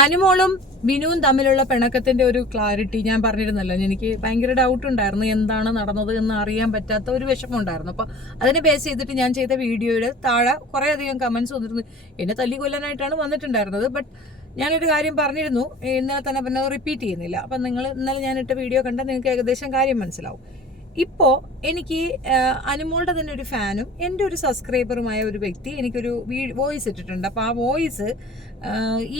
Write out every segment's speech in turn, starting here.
അനുമോളും ബിനുവും തമ്മിലുള്ള പിണക്കത്തിന്റെ ഒരു ക്ലാരിറ്റി ഞാൻ പറഞ്ഞിരുന്നല്ലോ. എനിക്ക് ഭയങ്കര ഡൗട്ട് ഉണ്ടായിരുന്നു എന്താണ് നടന്നത് എന്ന് അറിയാൻ പറ്റാത്ത ഒരു വിഷമം ഉണ്ടായിരുന്നു. അപ്പൊ അതിനെ ബേസ് ചെയ്തിട്ട് ഞാൻ ചെയ്ത വീഡിയോയുടെ താഴെ കുറെ അധികം കമന്റ്സ് വന്നിരുന്നു. എന്നെ തല്ലി കൊല്ലാനായിട്ടാണ് വന്നിട്ടുണ്ടായിരുന്നത്. ബട്ട് ഞാനൊരു കാര്യം പറഞ്ഞിരുന്നു, ഇന്നലെ തന്നെ പിന്നെ റിപ്പീറ്റ് ചെയ്യുന്നില്ല. അപ്പം നിങ്ങൾ ഇന്നലെ ഞാനിട്ട വീഡിയോ കണ്ടാൽ നിങ്ങൾക്ക് ഏകദേശം കാര്യം മനസ്സിലാവും. ഇപ്പോൾ എനിക്ക് അനുമോളുടെ തന്നെ ഒരു ഫാനും എൻ്റെ ഒരു സബ്സ്ക്രൈബറുമായ ഒരു വ്യക്തി എനിക്കൊരു വോയിസ് ഇട്ടിട്ടുണ്ട്. അപ്പോൾ ആ വോയിസ്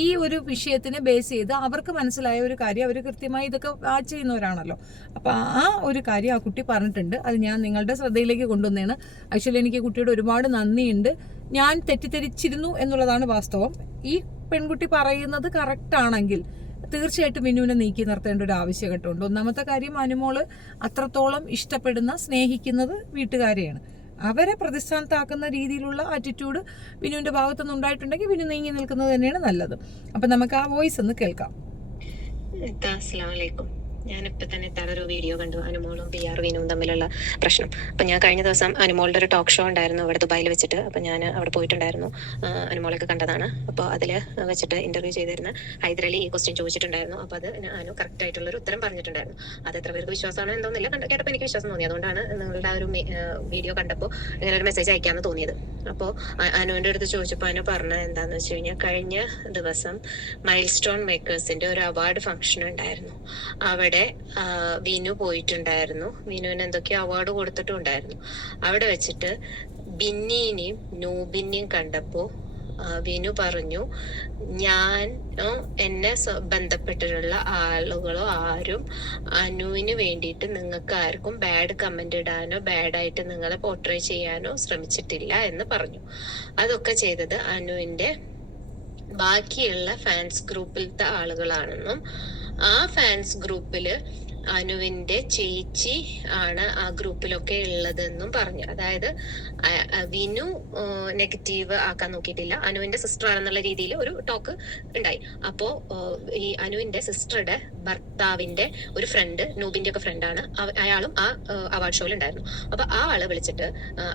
ഈ ഒരു വിഷയത്തിനെ ബേസ് ചെയ്ത് അവർക്ക് മനസ്സിലായ ഒരു കാര്യം, അവർ കൃത്യമായി ഇതൊക്കെ വാച്ച് ചെയ്യുന്നവരാണല്ലോ. അപ്പോൾ ആ ഒരു കാര്യം ആ കുട്ടി പറഞ്ഞിട്ടുണ്ട്. അത് ഞാൻ നിങ്ങളുടെ ശ്രദ്ധയിലേക്ക് കൊണ്ടുവന്നതാണ്. ആക്ച്വലി എനിക്ക് കുട്ടിയോട് ഒരുപാട് നന്ദിയുണ്ട്. ഞാൻ തെറ്റിദ്ധരിച്ചിരുന്നു എന്നുള്ളതാണ് വാസ്തവം. ഈ പെൺകുട്ടി പറയുന്നത് കറക്റ്റ് ആണെങ്കിൽ തീർച്ചയായിട്ടും ബിനുവിനെ നീക്കി നിർത്തേണ്ട ഒരു ആവശ്യകതയുണ്ട്. ഒന്നാമത്തെ കാര്യം, അനുമോള് അത്രത്തോളം ഇഷ്ടപ്പെടുന്ന സ്നേഹിക്കുന്നത് വീട്ടുകാരെയാണ്. അവരെ പ്രതിസ്ഥാനത്താക്കുന്ന രീതിയിലുള്ള ആറ്റിറ്റ്യൂഡ് ബിനുവിന്റെ ഭാഗത്തുനിന്ന് ഉണ്ടായിട്ടുണ്ടെങ്കിൽ ബിനു നീങ്ങി നിൽക്കുന്നത് തന്നെയാണ് നല്ലത്. അപ്പൊ നമുക്ക് ആ വോയിസ് ഒന്ന് കേൾക്കാം. ഞാനിപ്പോൾ തന്നെ ഒരു വീഡിയോ കണ്ടു, അനുമോളും PR വിനുവും തമ്മിലുള്ള പ്രശ്നം. അപ്പം ഞാൻ കഴിഞ്ഞ ദിവസം അനുമോളുടെ ഒരു ടോക്ക് ഷോ ഉണ്ടായിരുന്നു ഇവിടെ ദുബായിൽ വെച്ചിട്ട്. അപ്പം ഞാൻ അവിടെ പോയിട്ടുണ്ടായിരുന്നു, അനുമോളൊക്കെ കണ്ടതാണ്. അപ്പോൾ അതിൽ വെച്ചിട്ട് ഇന്റർവ്യൂ ചെയ്തിരുന്ന ഹൈദരലി ഈ ക്വസ്റ്റ്യൻ ചോദിച്ചിട്ടുണ്ടായിരുന്നു. അപ്പോൾ അത് അനു കറക്റ്റ് ആയിട്ടുള്ളൊരു ഉത്തരം പറഞ്ഞിട്ടുണ്ടായിരുന്നു. അത് എത്ര പേർക്ക് വിശ്വാസമാണോ എന്തോന്നില്ല, കേട്ടപ്പോൾ എനിക്ക് വിശ്വാസം തോന്നി. അതുകൊണ്ടാണ് നിങ്ങളുടെ ആ ഒരു വീഡിയോ കണ്ടപ്പോൾ ഇങ്ങനെ ഒരു മെസ്സേജ് അയക്കാമെന്ന് തോന്നിയത്. അപ്പോൾ അനുവിൻ്റെ അടുത്ത് ചോദിച്ചപ്പോൾ അനു പറഞ്ഞത് എന്താണെന്ന് വെച്ച് കഴിഞ്ഞാൽ, കഴിഞ്ഞ ദിവസം മൈൽ സ്റ്റോൺ മേക്കേഴ്സിന്റെ ഒരു അവാർഡ് ഫംഗ്ഷൻ ഉണ്ടായിരുന്നു. അവിടെ വിനു പോയിട്ടുണ്ടായിരുന്നു. വിനുവിന് എന്തൊക്കെയോ അവാർഡ് കൊടുത്തിട്ടുണ്ടായിരുന്നു. അവിടെ വെച്ചിട്ട് ബിന്നിനെയും നൂബിനെയും കണ്ടപ്പോ വിനു പറഞ്ഞു, എന്നെ ബന്ധപ്പെട്ടിട്ടുള്ള ആളുകളോ ആരും അനുവിന് വേണ്ടിയിട്ട് നിങ്ങൾക്ക് ആർക്കും ബാഡ് കമന്റ് ഇടാനോ ബാഡായിട്ട് നിങ്ങളെ പോർട്രേ ചെയ്യാനോ ശ്രമിച്ചിട്ടില്ല എന്ന് പറഞ്ഞു. അതൊക്കെ ചെയ്തത് അനുവിന്റെ ബാക്കിയുള്ള ഫാൻസ് ഗ്രൂപ്പിലത്തെ ആളുകളാണെന്നും ആ ഫാൻസ് ഗ്രൂപ്പില് അനുവിന്റെ ചേച്ചി ആണ് ആ ഗ്രൂപ്പിലൊക്കെ ഉള്ളതെന്നും പറഞ്ഞു. അതായത് വിനു നെഗറ്റീവ് ആക്കാൻ നോക്കിയിട്ടില്ല, അനുവിന്റെ സിസ്റ്റർ ആണെന്നുള്ള രീതിയിൽ ഒരു ടോക്ക് ഉണ്ടായി. അപ്പോ ഈ അനുവിന്റെ സിസ്റ്ററുടെ ഭർത്താവിന്റെ ഒരു ഫ്രണ്ട്, നൂബിന്റെ ഒക്കെ ഫ്രണ്ടാണ്, അയാളും ആ അവാർഡ് ഷോയിൽ ഉണ്ടായിരുന്നു. അപ്പൊ ആ ആള് വിളിച്ചിട്ട്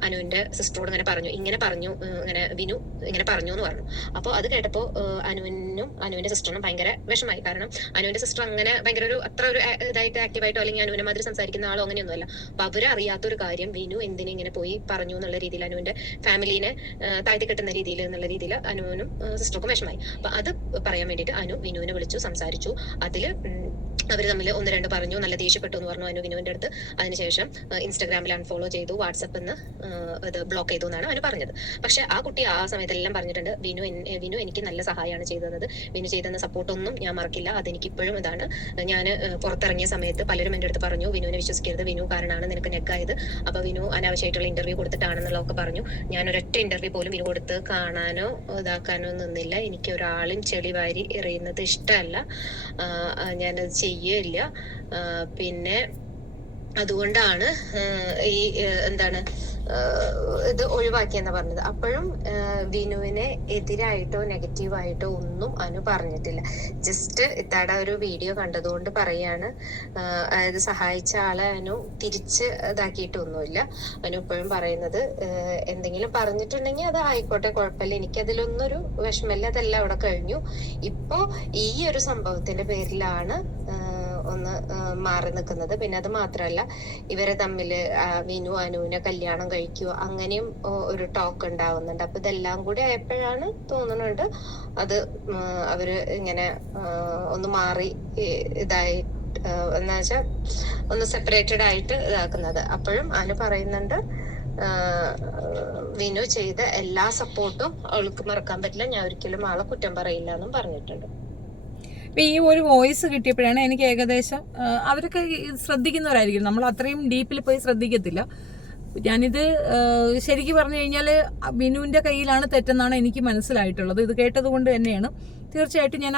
അനുവിന്റെ സിസ്റ്ററോട് ഇങ്ങനെ പറഞ്ഞു, ഇങ്ങനെ വിനു ഇങ്ങനെ പറഞ്ഞു എന്ന് പറഞ്ഞു. അപ്പോൾ അത് കേട്ടപ്പോ അനുവിനും അനുവിന്റെ സിസ്റ്ററിനും ഭയങ്കര വിഷമായി. കാരണം അനുവിന്റെ സിസ്റ്റർ അങ്ങനെ ഭയങ്കര ഒരു അത്ര ഒരു ഇതായിട്ട് ആക്റ്റീവായിട്ടോ അല്ലെങ്കിൽ അനുവിനെ മാതിരി സംസാരിക്കുന്ന ആളോ അങ്ങനെയൊന്നുമല്ല. അപ്പൊ അവരെ അറിയാത്തൊരു കാര്യം വിനു എന്തിനെ പോയി പറഞ്ഞു എന്നുള്ള രീതിയിൽ, അനുവിന്റെ ഫാമിലിനെ താഴ്ത്തി കെട്ടുന്ന രീതിയിൽ എന്നുള്ള രീതിയിൽ അനുവിനും സിസ്റ്റർക്കും വിഷമായി. അപ്പൊ അത് പറയാൻ വേണ്ടിയിട്ട് അനു വിനുവിനെ വിളിച്ചു സംസാരിച്ചു. അതില് അവർ തമ്മിൽ ഒന്ന് രണ്ട് പറഞ്ഞു, നല്ല ദേഷ്യപ്പെട്ടു എന്ന് പറഞ്ഞു അനു വിനുവിന്റെ അടുത്ത്. അതിനുശേഷം ഇൻസ്റ്റാഗ്രാമിൽ അൺഫോളോ ചെയ്തു, വാട്സപ്പിൽ നിന്ന് ഇത് ബ്ലോക്ക് ചെയ്തു എന്നാണ് അവന് പറഞ്ഞത്. പക്ഷെ ആ കുട്ടി ആ സമയത്തെല്ലാം പറഞ്ഞിട്ടുണ്ട്, വിനു എനിക്ക് നല്ല സഹായമാണ് ചെയ്തത്, വിനു ചെയ്തെന്ന സപ്പോർട്ടൊന്നും ഞാൻ മറക്കില്ല, അതെനിക്ക് ഇപ്പോഴും ഇതാണ്. ഞാൻ പുറത്തിറങ്ങിയ സമയത്ത് പലരും എൻ്റെ അടുത്ത് പറഞ്ഞു, വിനുവിനെ വിശ്വസിക്കരുത്, വിനു കാരണമാണ് നിനക്ക് നെക്കായത്, അപ്പൊ വിനു അനാവശ്യമായിട്ടുള്ള ഇന്റർവ്യൂ കൊടുത്തിട്ടാണെന്നുള്ളതൊക്കെ പറഞ്ഞു. ഞാൻ ഒരൊറ്റ ഇന്റർവ്യൂ പോലും വിനു കൊടുത്ത് കാണാനോ ഇതാക്കാനോ നിന്നില്ല. എനിക്ക് ഒരാളും ചെളി വാരി എറിയുന്നത് ഇഷ്ടമല്ല, ഞാനത് ചെയ്യില്ല. പിന്നെ അതുകൊണ്ടാണ് ഈ എന്താണ് ഇത് ഒഴിവാക്കിയെന്ന് പറഞ്ഞത്. അപ്പോഴും വിനുവിനെ എതിരായിട്ടോ നെഗറ്റീവായിട്ടോ ഒന്നും അനു പറഞ്ഞിട്ടില്ല. ജസ്റ്റ് ഇത്താടെ ഒരു വീഡിയോ കണ്ടതുകൊണ്ട് പറയാണ്, അതായത് സഹായിച്ച ആളെ അനു തിരിച്ച് ഇതാക്കിയിട്ടൊന്നുമില്ല. അനു ഇപ്പോഴും പറയുന്നത്, എന്തെങ്കിലും പറഞ്ഞിട്ടുണ്ടെങ്കിൽ അത് ആയിക്കോട്ടെ, കുഴപ്പമില്ല, എനിക്കതിലൊന്നൊരു വിഷമമില്ല, അതെല്ലാം അവിടെ കഴിഞ്ഞു. ഇപ്പോ ഈ ഒരു സംഭവത്തിന്റെ പേരിലാണ് ഒന്ന് മാറി നിൽക്കുന്നത്. പിന്നെ അത് മാത്രമല്ല, ഇവരെ തമ്മില് വിനു അനുവിനെ കല്യാണം കഴിക്കുവോ അങ്ങനെയും ഒരു ടോക്ക് ഉണ്ടാവുന്നുണ്ട്. അപ്പൊ ഇതെല്ലാം കൂടി ആയപ്പോഴാണ് തോന്നുന്നുണ്ട് അത് അവര് ഇങ്ങനെ ഒന്ന് മാറി ഇതായി എന്ന് വെച്ചാൽ ഒന്ന് സെപ്പറേറ്റഡ് ആയിട്ട് ഇതാക്കുന്നത്. അപ്പോഴും അനു പറയുന്നുണ്ട്, വിനു ചെയ്ത എല്ലാ സപ്പോർട്ടും അവൾക്ക് മറക്കാൻ പറ്റില്ല, ഞാൻ ഒരിക്കലും ആളെ കുറ്റം പറയില്ല എന്നും പറഞ്ഞിട്ടുണ്ട്. ഈ ഒരു വോയിസ് കിട്ടിയപ്പോഴാണ് എനിക്ക് ഏകദേശം അവരൊക്കെ ശ്രദ്ധിക്കുന്നവരായിരിക്കും, നമ്മൾ അത്രയും ഡീപ്പിൽ പോയി ശ്രദ്ധിക്കത്തില്ല. ഞാനിത് ശരിക്കും പറഞ്ഞു കഴിഞ്ഞാൽ ബിനുവിൻ്റെ കയ്യിലാണ് തെറ്റെന്നാണ് എനിക്ക് മനസ്സിലായിട്ടുള്ളത്. ഇത് കേട്ടത് കൊണ്ട് തന്നെയാണ്. തീർച്ചയായിട്ടും ഞാൻ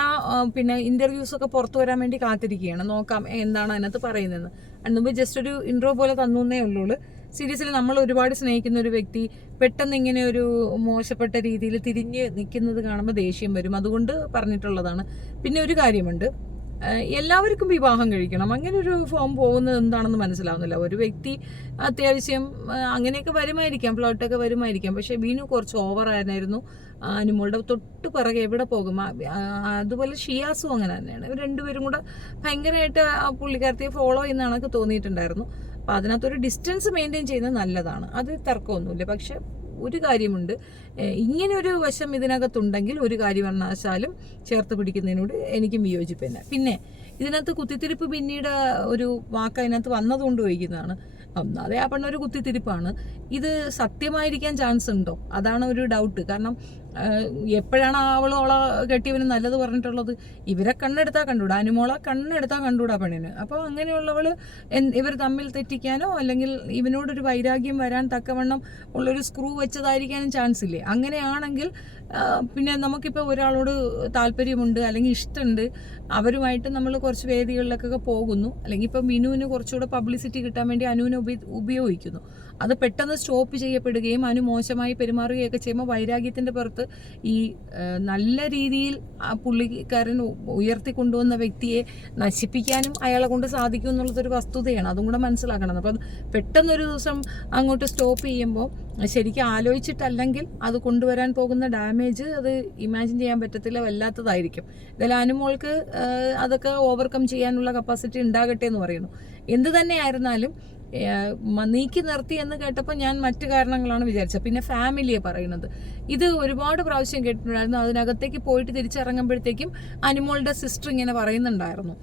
പിന്നെ ഇന്റർവ്യൂസൊക്കെ പുറത്തു വരാൻ വേണ്ടി കാത്തിരിക്കുകയാണ്, നോക്കാം എന്താണ് അതിനകത്ത് പറയുന്നതെന്ന്. അതിനുമുമ്പ് ജസ്റ്റ് ഒരു ഇൻട്രോ പോലെ തന്നേ ഉള്ളൂ. സീരിയസ്ലി നമ്മൾ ഒരുപാട് സ്നേഹിക്കുന്ന ഒരു വ്യക്തി പെട്ടെന്ന് ഇങ്ങനെ ഒരു മോശപ്പെട്ട രീതിയിൽ തിരിഞ്ഞ് നിൽക്കുന്നത് കാണുമ്പോൾ ദേഷ്യം വരും. അതുകൊണ്ട് പറഞ്ഞിട്ടുള്ളതാണ്. പിന്നെ ഒരു കാര്യമുണ്ട്, എല്ലാവർക്കും വിവാഹം കഴിക്കണം, അങ്ങനെ ഒരു ഫോം പോകുന്നത് എന്താണെന്ന് മനസ്സിലാവുന്നില്ല. ഒരു വ്യക്തി അത്യാവശ്യം അങ്ങനെയൊക്കെ വരുമായിരിക്കാം, ഫ്ലോട്ടൊക്കെ വരുമായിരിക്കാം. പക്ഷേ ബിനു കുറച്ച് ഓവറായിരുന്നു. അനുമോളുടെ തൊട്ട് പിറകെ എവിടെ പോകും. അതുപോലെ ഷിയാസും അങ്ങനെ തന്നെയാണ്. ഇവർ രണ്ടുപേരും കൂടെ ഭയങ്കരമായിട്ട് ആ പുള്ളിക്കാരത്തിയെ ഫോളോ ചെയ്യുന്ന എനിക്ക് തോന്നിയിട്ടുണ്ടായിരുന്നു. അപ്പം അതിനകത്തൊരു ഡിസ്റ്റൻസ് മെയിൻറ്റെയിൻ ചെയ്യുന്നത് നല്ലതാണ്, അത് തർക്കമൊന്നുമില്ല. പക്ഷെ ഒരു കാര്യമുണ്ട്, ഇങ്ങനെ ഒരു വശം ഇതിനകത്തുണ്ടെങ്കിൽ ഒരു കാര്യവശാലും ചേർത്ത് പിടിക്കുന്നതിനോട് എനിക്കും വിയോജിപ്പില്ല. പിന്നെ ഇതിനകത്ത് കുത്തിത്തിരിപ്പ് പിന്നീട് ഒരു വാക്ക് അതിനകത്ത് വന്നതുകൊണ്ട് ചോദിക്കുന്നതാണ്. ഒന്നാതെ ആ പെണ്ണൊരു കുത്തിത്തിരിപ്പാണ്. ഇത് സത്യമായിരിക്കാൻ ചാൻസ് ഉണ്ടോ? അതാണ് ഒരു ഡൗട്ട്. കാരണം എപ്പോഴാണ് അവളെ കെട്ടിയവന് നല്ലത് പറഞ്ഞിട്ടുള്ളത്? ഇവരെ കണ്ണെടുത്താൽ കണ്ടുകൂടാ, അനുമോളെ കണ്ണെടുത്താൽ കണ്ടുകൂടാ പെണ്ണിന്. അപ്പോൾ അങ്ങനെയുള്ളവള് ഇവർ തമ്മിൽ തെറ്റിക്കാനോ അല്ലെങ്കിൽ ഇവനോടൊരു വൈരാഗ്യം വരാൻ തക്കവണ്ണം ഉള്ളൊരു സ്ക്രൂ വെച്ചതായിരിക്കാനും ചാൻസ് ഇല്ലേ? അങ്ങനെയാണെങ്കിൽ പിന്നെ നമുക്കിപ്പോൾ ഒരാളോട് താല്പര്യമുണ്ട് അല്ലെങ്കിൽ ഇഷ്ടമുണ്ട്, അവരുമായിട്ട് നമ്മൾ കുറച്ച് വേദികളിലൊക്കെ പോകുന്നു, അല്ലെങ്കിൽ ഇപ്പം മിനുവിന് കുറച്ചുകൂടെ പബ്ലിസിറ്റി കിട്ടാൻ വേണ്ടി അനുവിനെ ഉപയോഗിക്കുന്നു. അത് പെട്ടെന്ന് സ്റ്റോപ്പ് ചെയ്യപ്പെടുകയും അനു മോശമായി പെരുമാറുകയൊക്കെ ചെയ്യുമ്പോൾ വൈരാഗ്യത്തിൻ്റെ പുറത്ത് ഈ നല്ല രീതിയിൽ ആ പുള്ളിക്കാരൻ ഉയർത്തിക്കൊണ്ടുവന്ന വ്യക്തിയെ നശിപ്പിക്കാനും അയാളെ കൊണ്ട് സാധിക്കും എന്നുള്ളതൊരു വസ്തുതയാണ്. അതും കൂടെ മനസ്സിലാക്കണം. അപ്പം പെട്ടെന്നൊരു ദിവസം അങ്ങോട്ട് സ്റ്റോപ്പ് ചെയ്യുമ്പോൾ ശരിക്കും ആലോചിച്ചിട്ടല്ലെങ്കിൽ അത് കൊണ്ടുവരാൻ പോകുന്ന ഡാമേജ് അത് ഇമാജിൻ ചെയ്യാൻ പറ്റത്തില്ല, വല്ലാത്തതായിരിക്കും. ഇതിൽ അനുമോൾക്ക് അതൊക്കെ ഓവർകം ചെയ്യാനുള്ള കപ്പാസിറ്റി ഉണ്ടാകട്ടെ എന്ന് പറയുന്നു. എന്ത് തന്നെ ആയിരുന്നാലും നീക്കി നിർത്തി എന്ന് കേട്ടപ്പോൾ ഞാൻ മറ്റു കാരണങ്ങളാണ് വിചാരിച്ചത്. പിന്നെ ഫാമിലിയെ പറയുന്നത് ഇത് ഒരുപാട് പ്രാവശ്യം കേട്ടിട്ടുണ്ടായിരുന്നു. അതിനകത്തേക്ക് പോയിട്ട് തിരിച്ചിറങ്ങുമ്പോഴത്തേക്കും അനുമോളുടെ സിസ്റ്റർ ഇങ്ങനെ പറയുന്നുണ്ടായിരുന്നു,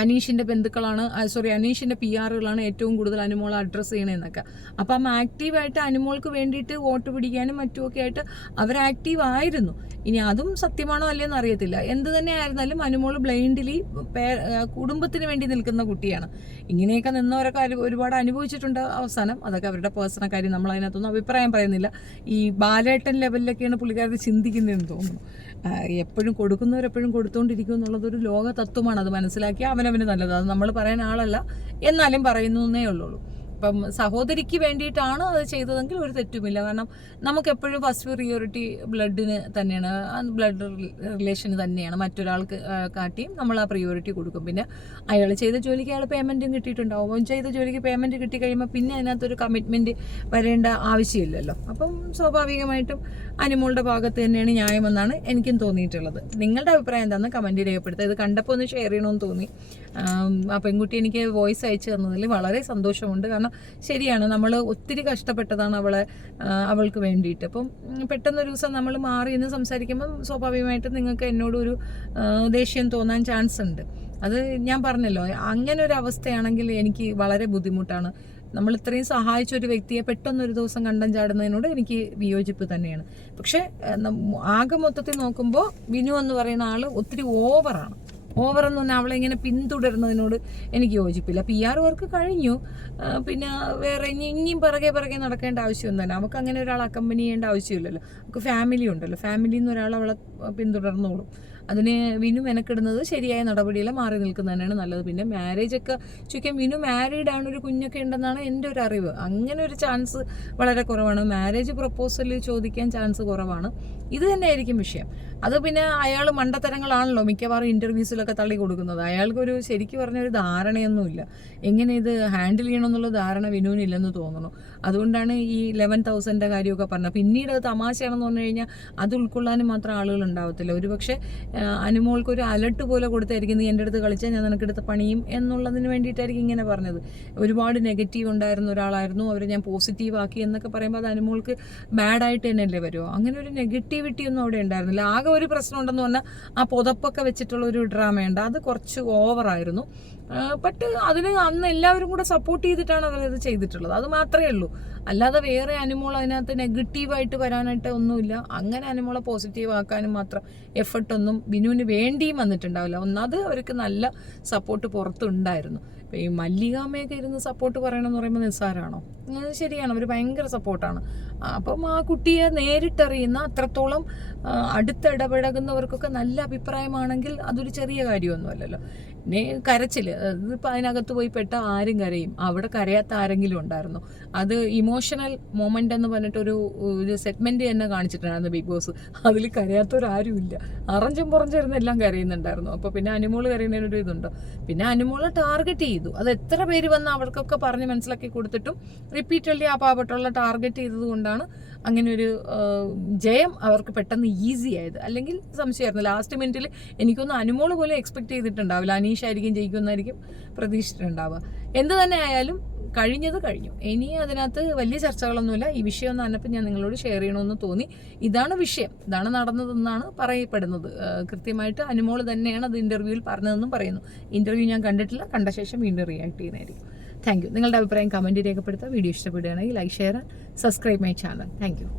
അനീഷിൻ്റെ ബന്ധുക്കളാണ്, അനീഷിൻ്റെ PR-കളാണ് ഏറ്റവും കൂടുതൽ അനുമോളെ അഡ്രസ്സ് ചെയ്യണമെന്നൊക്കെ. അപ്പം ആക്റ്റീവായിട്ട് അനുമോൾക്ക് വേണ്ടിയിട്ട് വോട്ട് പിടിക്കാനും മറ്റുമൊക്കെ ആയിട്ട് അവർ ആക്റ്റീവ് ആയിരുന്നു. ഇനി അതും സത്യമാണോ അല്ലയെന്ന് അറിയത്തില്ല. എന്ത് തന്നെ ആയിരുന്നാലും അനുമോൾ ബ്ലൈൻഡ്ലി കുടുംബത്തിന് വേണ്ടി നിൽക്കുന്ന കുട്ടിയാണ്. ഇങ്ങനെയൊക്കെ നിന്നവരൊക്കെ ഒരുപാട് അനുഭവിച്ചിട്ടുണ്ട് അവസാനം. അതൊക്കെ അവരുടെ പേഴ്സണൽ കാര്യം, നമ്മൾ അതിനകത്തൊന്നും അഭിപ്രായം പറയുന്നില്ല. ഈ ബാലേട്ടൻ ലെവലിലൊക്കെയാണ് പുള്ളിക്കാരത് ചിന്തിക്കുന്നതെന്ന് തോന്നുന്നു. എപ്പോഴും കൊടുക്കുന്നവരെപ്പോഴും കൊടുത്തുകൊണ്ടിരിക്കും എന്നുള്ളതൊരു ലോക തത്വമാണ്. അത് മനസ്സിലാക്കി അവനവന് നല്ലത്. അത് നമ്മൾ പറയാൻ ആളല്ല, എന്നാലും പറയുന്നേ ഉള്ളൂ. ഇപ്പം സഹോദരിക്ക് വേണ്ടിയിട്ടാണ് അത് ചെയ്തതെങ്കിൽ ഒരു തെറ്റുമില്ല. കാരണം നമുക്കെപ്പോഴും ഫസ്റ്റ് പ്രിയോറിറ്റി ബ്ലഡിന് തന്നെയാണ്, ബ്ലഡ് റിലേഷന് തന്നെയാണ്. മറ്റൊരാൾക്ക് കാട്ടിയും നമ്മൾ ആ പ്രിയോറിറ്റി കൊടുക്കും. പിന്നെ അയാൾ ചെയ്ത ജോലിക്ക് അയാൾ പേയ്മെൻറ്റും കിട്ടിയിട്ടുണ്ടാവും. അവൻ ചെയ്ത ജോലിക്ക് പേയ്മെൻറ്റ് കിട്ടിക്കഴിയുമ്പോൾ പിന്നെ അതിനകത്തൊരു കമ്മിറ്റ്മെൻറ്റ് വരേണ്ട ആവശ്യമില്ലല്ലോ. അപ്പം സ്വാഭാവികമായിട്ടും അനുമോളുടെ ഭാഗത്ത് തന്നെയാണ് ന്യായമെന്നാണ് എനിക്കും തോന്നിയിട്ടുള്ളത്. നിങ്ങളുടെ അഭിപ്രായം എന്താണെന്ന് കമൻറ്റ് രേഖപ്പെടുത്തുക. ഇത് കണ്ടപ്പോൾ ഒന്ന് ഷെയർ ചെയ്യണമെന്ന് തോന്നി. ആ പെൺകുട്ടി എനിക്ക് വോയിസ് അയച്ചു തന്നതിൽ വളരെ സന്തോഷമുണ്ട്. കാരണം ശരിയാണ്, നമ്മൾ ഒത്തിരി കഷ്ടപ്പെട്ടതാണ് അവൾക്ക് വേണ്ടിയിട്ട്. അപ്പം പെട്ടെന്നൊരു ദിവസം നമ്മൾ മാറി എന്ന് സംസാരിക്കുമ്പം സ്വാഭാവികമായിട്ടും നിങ്ങൾക്ക് എന്നോടൊരു ദേഷ്യം തോന്നാൻ ചാൻസ് ഉണ്ട്. അത് ഞാൻ പറഞ്ഞല്ലോ, അങ്ങനെ ഒരു അവസ്ഥയാണെങ്കിൽ എനിക്ക് വളരെ ബുദ്ധിമുട്ടാണ്. നമ്മൾ ഇത്രയും സഹായിച്ച ഒരു വ്യക്തിയെ പെട്ടെന്നൊരു ദിവസം കണ്ടം ചാടുന്നതിനോട് എനിക്ക് വിയോജിപ്പ് തന്നെയാണ്. പക്ഷെ ആകെ മൊത്തത്തിൽ നോക്കുമ്പോൾ ബിനു എന്ന് പറയുന്ന ആൾ ഒത്തിരി ഓവറാണ്. ഓവറെന്ന് പറഞ്ഞാൽ അവളെ ഇങ്ങനെ പിന്തുടരുന്നതിനോട് എനിക്ക് യോജിപ്പില്ല. PR വർക്ക് കഴിഞ്ഞു, പിന്നെ വേറെ ഇനിയും പിറകെ നടക്കേണ്ട ആവശ്യമൊന്നുമില്ല. നമുക്ക് അങ്ങനെ ഒരാൾ അക്കമ്പനി ചെയ്യേണ്ട ആവശ്യമില്ലല്ലോ. നമുക്ക് ഫാമിലി ഉണ്ടല്ലോ, ഫാമിലിയിൽ നിന്ന് ഒരാൾ അവളെ പിന്തുടർന്നോളും. അതിന് വിനു മെനക്കിടുന്നത് ശരിയായ നടപടിയില്ല, മാറി നിൽക്കുന്നതന്നെയാണ് നല്ലത്. പിന്നെ മാരേജൊക്കെ ചോദിക്കാൻ വിനു മാരീഡാണ്, ഒരു കുഞ്ഞൊക്കെ ഉണ്ടെന്നാണ് എൻ്റെ ഒരു അറിവ്. അങ്ങനെ ഒരു ചാൻസ് വളരെ കുറവാണ്. മാരേജ് പ്രപ്പോസൽ ചോദിക്കാൻ ചാൻസ് കുറവാണ്. ഇത് തന്നെ ആയിരിക്കും വിഷയം. അത് പിന്നെ അയാൾ മണ്ടത്തരങ്ങളാണല്ലോ മിക്കവാറും ഇൻ്റർവ്യൂസിലൊക്കെ തള്ളി കൊടുക്കുന്നത്. അയാൾക്കൊരു ശരിക്കും പറഞ്ഞൊരു ധാരണയൊന്നുമില്ല, എങ്ങനെ ഇത് ഹാൻഡിൽ ചെയ്യണമെന്നുള്ള ധാരണ വിനുവിനില്ലെന്ന് തോന്നുന്നു. അതുകൊണ്ടാണ് ഈ 11,000 കാര്യമൊക്കെ പറഞ്ഞത്. പിന്നീട് അത് തമാശയാണെന്ന് പറഞ്ഞു കഴിഞ്ഞാൽ അത് ഉൾക്കൊള്ളാനും മാത്രം ആളുകൾ ഉണ്ടാവത്തില്ല. ഒരുപക്ഷെ അനുമോൾക്കൊരു അലർട്ട് പോലെ കൊടുത്തായിരിക്കും, നീ എൻ്റെ അടുത്ത് കളിച്ചാൽ ഞാൻ നിനക്കെടുത്ത് പണിയും എന്നുള്ളതിന് വേണ്ടിയിട്ടായിരിക്കും ഇങ്ങനെ പറഞ്ഞത്. ഒരുപാട് നെഗറ്റീവ് ഉണ്ടായിരുന്ന ഒരാളായിരുന്നു, അവരെ ഞാൻ പോസിറ്റീവ് ആക്കി എന്നൊക്കെ പറയുമ്പോൾ അത് അനുമോൾക്ക് ബാഡായിട്ട് തന്നെയല്ലേ വരുമോ? അങ്ങനെ ഒരു നെഗറ്റിവിറ്റി ഒന്നും അവിടെ ഉണ്ടായിരുന്നില്ല. ആകെ ഒരു പ്രശ്നം ഉണ്ടെന്ന് പറഞ്ഞാൽ ആ പുതപ്പൊക്കെ വെച്ചിട്ടുള്ള ഒരു ഡ്രാമയുണ്ട്, അത് കുറച്ച് ഓവറായിരുന്നു. ബട്ട് അതിന് അന്ന് എല്ലാവരും കൂടെ സപ്പോർട്ട് ചെയ്തിട്ടാണ് അവരത് ചെയ്തിട്ടുള്ളത്, അത് മാത്രമേ ഉള്ളൂ. അല്ലാതെ വേറെ അനുമോൾ അതിനകത്ത് നെഗറ്റീവായിട്ട് വരാനായിട്ട് ഒന്നുമില്ല. അങ്ങനെ അനുമോളെ പോസിറ്റീവ് ആക്കാനും മാത്രം എഫർട്ടൊന്നും ബിനുവിന് വേണ്ടിയും വന്നിട്ടുണ്ടാവില്ല. ഒന്നാമത് അവർക്ക് നല്ല സപ്പോർട്ട് പുറത്തുണ്ടായിരുന്നു. ഈ മല്ലികാമ്മയൊക്കെ ഇരുന്ന് സപ്പോർട്ട് പറയണമെന്ന് പറയുമ്പോൾ നിസ്സാരമാണോ? ശരിയാണ്, അവർ ഭയങ്കര സപ്പോർട്ടാണ്. അപ്പം ആ കുട്ടിയെ നേരിട്ടറിയുന്ന അത്രത്തോളം അടുത്തിടപഴകുന്നവർക്കൊക്കെ നല്ല അഭിപ്രായമാണെങ്കിൽ അതൊരു ചെറിയ കാര്യമൊന്നുമല്ലല്ലോ. പിന്നെ കരച്ചില്, ഇതിപ്പോൾ അതിനകത്ത് പോയി പെട്ട ആരും കരയും, അവിടെ കരയാത്ത ആരെങ്കിലും ഉണ്ടായിരുന്നു. അത് ഇമോഷണൽ മൊമെന്റ് എന്ന് പറഞ്ഞിട്ടൊരു സെഗ്മെന്റ് തന്നെ കാണിച്ചിട്ടുണ്ടായിരുന്നു ബിഗ് ബോസ്. അതിൽ കരയാത്തവരാരും ഇല്ല, അറഞ്ചും പുറഞ്ചിരുന്ന് എല്ലാം കരയുന്നുണ്ടായിരുന്നു. അപ്പോൾ പിന്നെ അനുമോള് കരയുന്നതിനൊരു ഇതുണ്ട്. പിന്നെ അനുമോളെ ടാർഗറ്റ് ചെയ്തു, അത് എത്ര പേര് വന്ന് അവർക്കൊക്കെ പറഞ്ഞ് മനസ്സിലാക്കി കൊടുത്തിട്ടും റിപ്പീറ്റഡ്ലി ആ പാവപ്പെട്ടുള്ള ടാർഗറ്റ് ചെയ്തത് കൊണ്ടാണ് അങ്ങനെ ഒരു ജയം അവർക്ക് പെട്ടെന്ന് ഈസി ആയത്. അല്ലെങ്കിൽ സംശയമായിരുന്നു. ലാസ്റ്റ് മിനിറ്റിൽ എനിക്കൊന്നും അനുമോള് പോലും എക്സ്പെക്ട് ചെയ്തിട്ടുണ്ടാവില്ല അനീഷായിരിക്കും ജയിക്കുമെന്നായിരിക്കും പ്രതീക്ഷിച്ചിട്ടുണ്ടാവുക. എന്ത് തന്നെ ആയാലും കഴിഞ്ഞത് കഴിഞ്ഞു. ഇനി അതിനകത്ത് വലിയ ചർച്ചകളൊന്നുമില്ല. ഈ വിഷയം എന്ന് പറഞ്ഞപ്പോൾ ഞാൻ നിങ്ങളോട് ഷെയർ ചെയ്യണമെന്ന് തോന്നി. ഇതാണ് വിഷയം, ഇതാണ് നടന്നതെന്നാണ് പറയപ്പെടുന്നത്. കൃത്യമായിട്ട് അനുമോള് തന്നെയാണ് അത് ഇൻ്റർവ്യൂവിൽ പറഞ്ഞതെന്നും പറയുന്നു. ഇൻ്റർവ്യൂ ഞാൻ കണ്ടിട്ടില്ല, കണ്ട ശേഷം വീണ്ടും റിയാക്ട് ചെയ്യുന്നതായിരിക്കും. Thank you. നിങ്ങളുടെ അഭിപ്രായം കമൻറ്റ് രേഖപ്പെടുത്തുക. വീഡിയോ ഇഷ്ടപ്പെടുകയാണെങ്കിൽ like, share, subscribe my channel. Thank you.